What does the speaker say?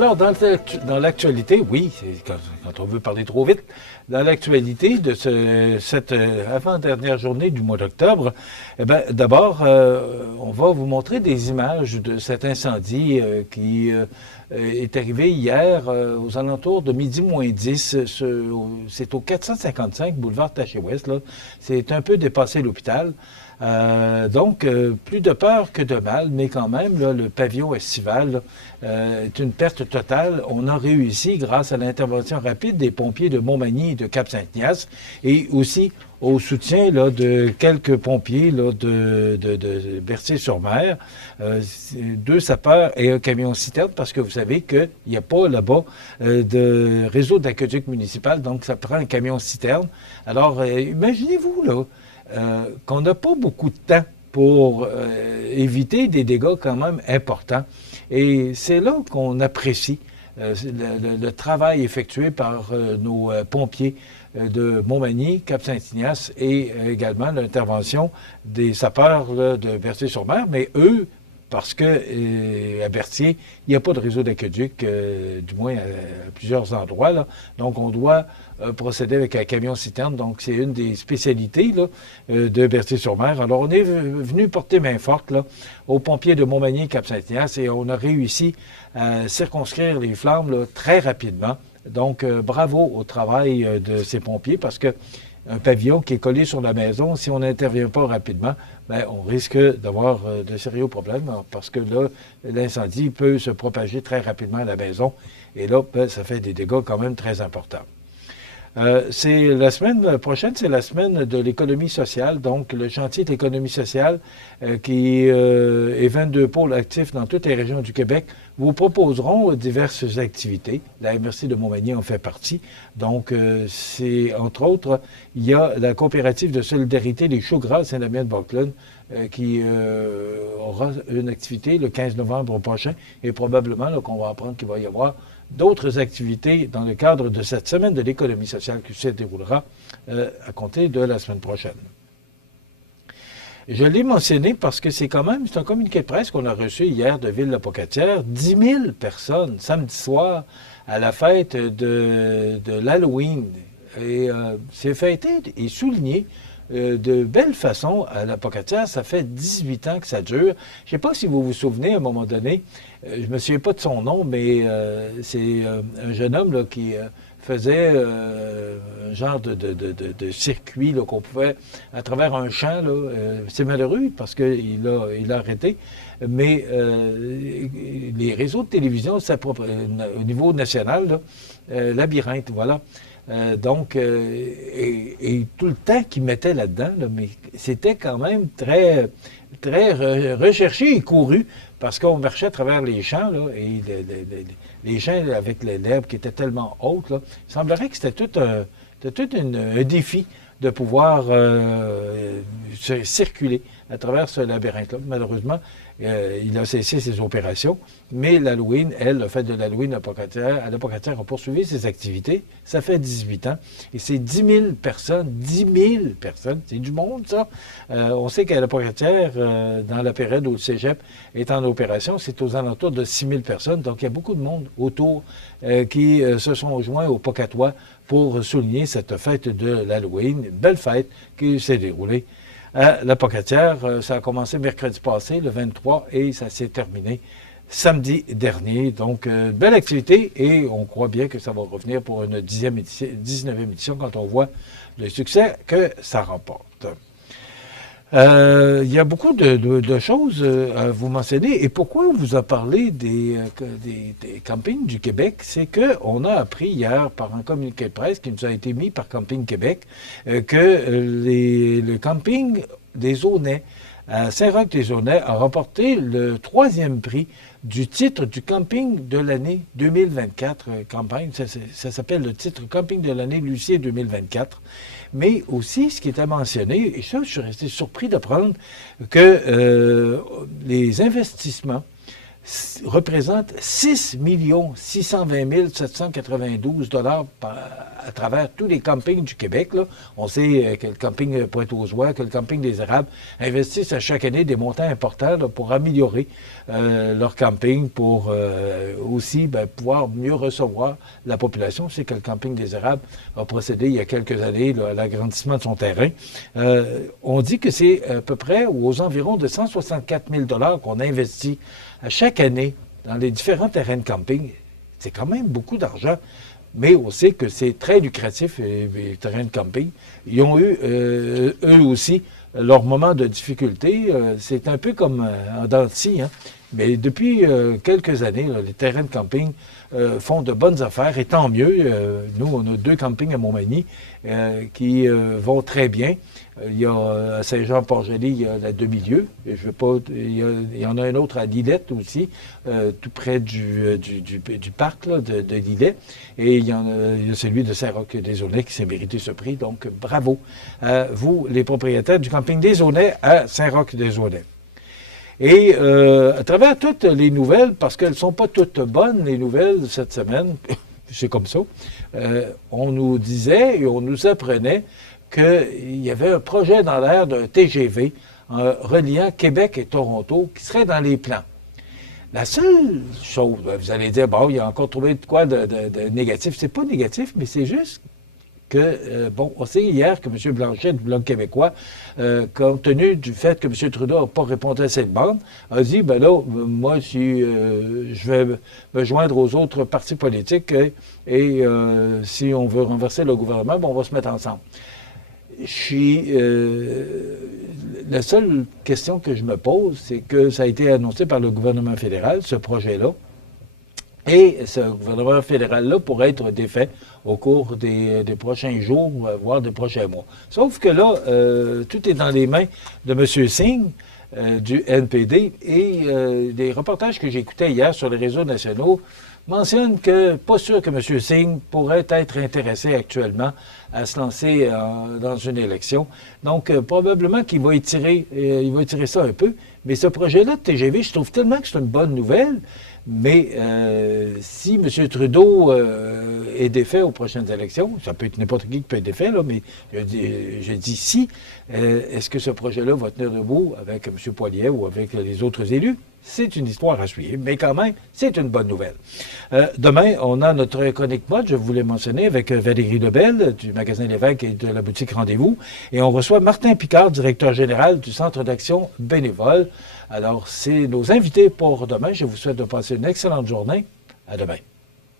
Alors, dans l'actualité, oui, quand on veut parler trop vite, dans l'actualité de cette avant-dernière journée du mois d'octobre, eh bien, d'abord, on va vous montrer des images de cet incendie qui est arrivé hier aux alentours de midi moins 10. C'est au 455 boulevard Taché-Ouest. C'est un peu dépassé l'hôpital. Donc, plus de peur que de mal, mais quand même, là, le pavillon estival est une perte totale. On a réussi, grâce à l'intervention rapide des pompiers de Montmagny et de Cap-Saint-Ignace, et aussi au soutien là, de quelques pompiers là, de Berthier-sur-Mer, 2 sapeurs et un camion-citerne, parce que vous savez qu'il n'y a pas là-bas de réseau d'aqueduc municipal, donc ça prend un camion-citerne. Alors, imaginez-vous, là, qu'on n'a pas beaucoup de temps pour éviter des dégâts quand même importants. Et c'est là qu'on apprécie le travail effectué par nos pompiers de Montmagny, Cap-Saint-Ignace et également l'intervention des sapeurs là, de Berthier-sur-Mer. Mais eux, parce que à Berthier, il n'y a pas de réseau d'aqueduc, du moins à plusieurs endroits. Là. Donc, on doit procéder avec un camion-citerne. Donc, c'est une des spécialités là, de Berthier-sur-Mer. Alors, on est venu porter main forte là, aux pompiers de Montmagny et Cap-Saint-Ignace et on a réussi à circonscrire les flammes là, très rapidement. Donc, bravo au travail de ces pompiers parce que un pavillon qui est collé sur la maison, si on n'intervient pas rapidement, bien, on risque d'avoir de sérieux problèmes parce que là, l'incendie peut se propager très rapidement à la maison et là, bien, ça fait des dégâts quand même très importants. C'est la semaine prochaine, c'est la semaine de l'économie sociale, donc le chantier de l'économie sociale qui est 22 pôles actifs dans toutes les régions du Québec vous proposeront diverses activités. La MRC de Montmagny en fait partie. Donc, c'est entre autres, il y a la coopérative de solidarité des Choux-Gras Saint-Damien-de-Buckland qui aura une activité le 15 novembre prochain et probablement qu'on va apprendre qu'il va y avoir d'autres activités dans le cadre de cette semaine de l'économie sociale qui se déroulera à compter de la semaine prochaine. Je l'ai mentionné parce que c'est un communiqué de presse qu'on a reçu hier de Ville-la-Pocatière. 10 000 personnes samedi soir à la fête de l'Halloween. Et c'est fêté et souligné de belle façon à la Pocatière. Ça fait 18 ans que ça dure. Je ne sais pas si vous vous souvenez, à un moment donné, je ne me souviens pas de son nom, mais c'est un jeune homme là, qui faisait un genre de circuit là, qu'on pouvait, à travers un champ, là, c'est malheureux parce qu'il a arrêté, mais les réseaux de télévision, au niveau national, là, Labyrinthe, voilà. Donc, et tout le temps qu'il mettait là-dedans, là, mais c'était quand même très, très recherché et couru parce qu'on marchait à travers les champs, là, et les champs avec l'herbe qui était tellement haute, là, il semblerait que c'était tout un défi de pouvoir circuler à travers ce labyrinthe-là. Malheureusement, il a cessé ses opérations, mais l'Halloween, le fait de l'Halloween à la Pocatière a poursuivi ses activités. Ça fait 18 ans. Et c'est 10 000 personnes, c'est du monde, ça. On sait qu'à la Pocatière, dans la période où le cégep est en opération, c'est aux alentours de 6 000 personnes. Donc, il y a beaucoup de monde autour qui se sont joints aux Pocatois pour souligner cette fête de l'Halloween. Une belle fête qui s'est déroulée à la Pocatière. Ça a commencé mercredi passé, le 23, et ça s'est terminé samedi dernier. Donc, belle activité et on croit bien que ça va revenir pour une 19e édition quand on voit le succès que ça remporte. Il y a beaucoup de choses à vous mentionner. Et pourquoi on vous a parlé des campings du Québec? C'est qu'on a appris hier par un communiqué de presse qui nous a été mis par Camping Québec que le camping des Aunais à Saint-Roch-des-Aunais a remporté le 3e prix du titre du camping de l'année 2024. Campagne, ça s'appelle le titre camping de l'année Lucier 2024. Mais aussi, ce qui était mentionné, et ça, je suis resté surpris d'apprendre que les investissements représente 6 620 792 à travers tous les campings du Québec. Là. On sait que le camping Pointe-aux-Oies, que le camping des Érables investissent à chaque année des montants importants là, pour améliorer leur camping, pour aussi pouvoir mieux recevoir la population. C'est que le camping des Érables a procédé il y a quelques années là, à l'agrandissement de son terrain. On dit que c'est à peu près aux environs de 164 000 $ qu'on investit à chaque année dans les différents terrains de camping. C'est quand même beaucoup d'argent, mais on sait que c'est très lucratif, les terrains de camping. Ils ont eu, eux aussi, leur moment de difficulté. C'est un peu comme en dents de scie, hein? Mais depuis quelques années, là, les terrains de camping font de bonnes affaires, et tant mieux. Nous, on a 2 campings à Montmagny qui vont très bien. Il y a à Saint-Jean-Port-Joli, il y a la demi-lieue. Il y en a un autre à Lillette aussi, tout près du parc là, de Lillet. Et il y a celui de Saint-Roch-des-Aulnais qui s'est mérité ce prix. Donc, bravo à vous, les propriétaires du camping des Aulnais à Saint-Roch-des-Aulnais. Et à travers toutes les nouvelles, parce qu'elles ne sont pas toutes bonnes, les nouvelles cette semaine, c'est comme ça, on nous disait et on nous apprenait qu'il y avait un projet dans l'air d'un TGV reliant Québec et Toronto qui serait dans les plans. La seule chose, vous allez dire, bon, il a encore trouvé de quoi de négatif. C'est pas négatif, mais c'est juste que, on sait hier que M. Blanchet du Bloc québécois, compte tenu du fait que M. Trudeau n'a pas répondu à cette bande, a dit, moi, si je vais me joindre aux autres partis politiques et si on veut renverser le gouvernement, on va se mettre ensemble. La seule question que je me pose, c'est que ça a été annoncé par le gouvernement fédéral, ce projet-là, et ce gouvernement fédéral-là pourrait être défait au cours des prochains jours, voire des prochains mois. Sauf que là, tout est dans les mains de M. Singh, du NPD, et des reportages que j'écoutais hier sur les réseaux nationaux mentionnent que pas sûr que M. Singh pourrait être intéressé actuellement à se lancer dans une élection. Donc, probablement qu'il va étirer ça un peu. Mais ce projet-là de TGV, je trouve tellement que c'est une bonne nouvelle. Mais si M. Trudeau est défait aux prochaines élections, ça peut être n'importe qui peut être défait, là, mais je dis si, est-ce que ce projet-là va tenir debout avec M. Poilievre ou avec les autres élus? C'est une histoire à suivre, mais quand même, c'est une bonne nouvelle. Demain, on a notre chronique mode, je vous l'ai mentionné, avec Valérie Lebel du magasin L'évêque et de la boutique Rendez-vous. Et on reçoit Martin Picard, directeur général du Centre d'action bénévole. Alors, c'est nos invités pour demain. Je vous souhaite de passer une excellente journée. À demain.